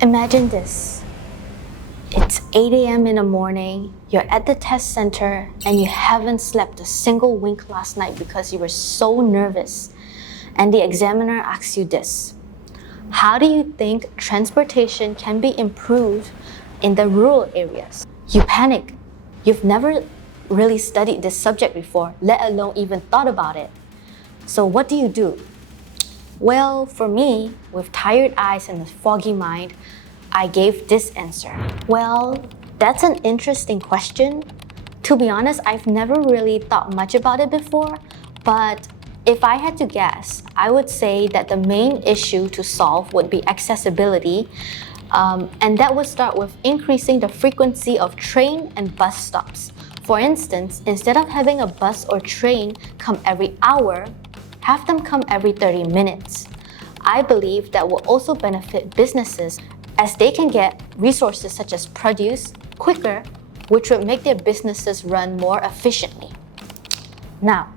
Imagine this. It's 8 a.m. in the morning, you're at the test center, and you haven't slept a single wink last night because you were so nervous. And the examiner asks you this: how do you think transportation can be improved in the rural areas? You panic. You've never really studied this subject before, let alone even thought about it. So what do? Well, for me, with tired eyes and a foggy mind, I gave this answer. Well, that's an interesting question. To be honest, I've never really thought much about it before, but if I had to guess, I would say that the main issue to solve would be accessibility, and that would start with increasing the frequency of train and bus stops. For instance, instead of having a bus or train come every hour, have them come every 30 minutes. I believe that will also benefit businesses as they can get resources such as produce quicker, which would make their businesses run more efficiently. Now,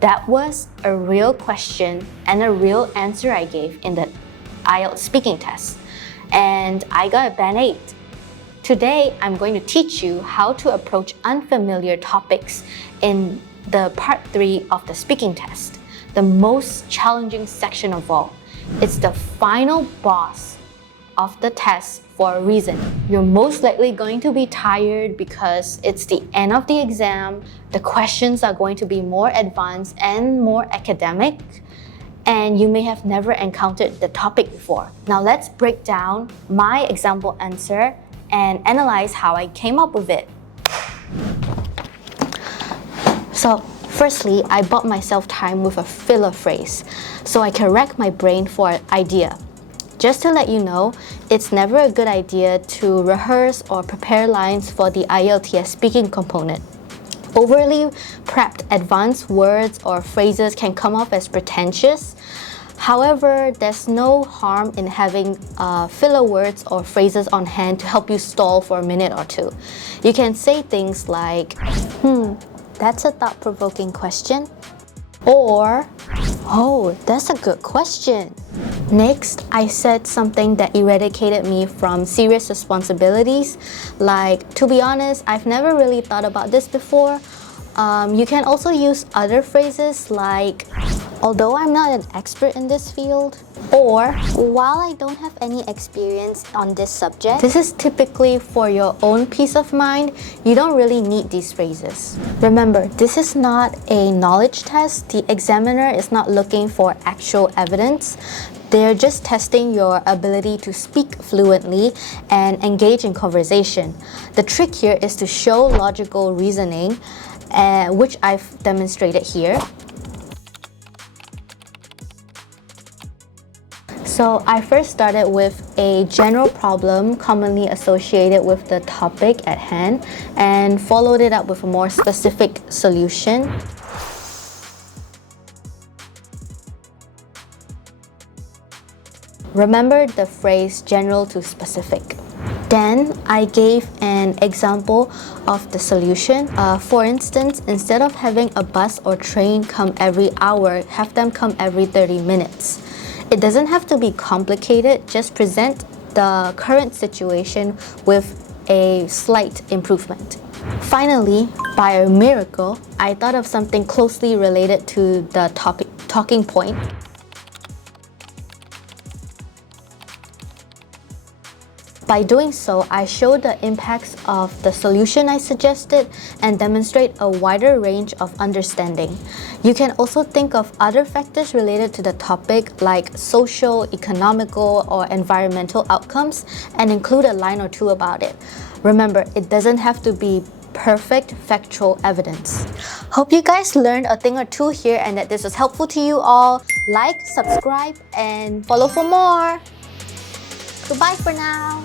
that was a real question and a real answer I gave in the IELTS speaking test, and I got a band 8. Today, I'm going to teach you how to approach unfamiliar topics in the part 3 of the speaking test, the most challenging section of all. It's the final boss of the test for a reason. You're most likely going to be tired because it's the end of the exam, the questions are going to be more advanced and more academic, and you may have never encountered the topic before. Now let's break down my example answer and analyze how I came up with it. So, firstly, I bought myself time with a filler phrase so I can rack my brain for an idea. Just to let you know, it's never a good idea to rehearse or prepare lines for the IELTS speaking component. Overly prepped advanced words or phrases can come off as pretentious. However, there's no harm in having filler words or phrases on hand to help you stall for a minute or two. You can say things like, that's a thought-provoking question. Or, oh, that's a good question. Next, I said something that eradicated me from serious responsibilities, like, to be honest, I've never really thought about this before. You can also use other phrases like, although I'm not an expert in this field, or while I don't have any experience on this subject. This is typically for your own peace of mind. You don't really need these phrases. Remember, this is not a knowledge test. The examiner is not looking for actual evidence. They're just testing your ability to speak fluently and engage in conversation. The trick here is to show logical reasoning, which I've demonstrated here. So I first started with a general problem commonly associated with the topic at hand and followed it up with a more specific solution. Remember the phrase general to specific. Then I gave an example of the solution. For instance, instead of having a bus or train come every hour, have them come every 30 minutes. It doesn't have to be complicated, just present the current situation with a slight improvement. Finally, by a miracle, I thought of something closely related to the talking point. By doing so, I show the impacts of the solution I suggested and demonstrate a wider range of understanding. You can also think of other factors related to the topic like social, economical, or environmental outcomes and include a line or two about it. Remember, it doesn't have to be perfect factual evidence. Hope you guys learned a thing or two here and that this was helpful to you all. Like, subscribe, and follow for more. Goodbye for now.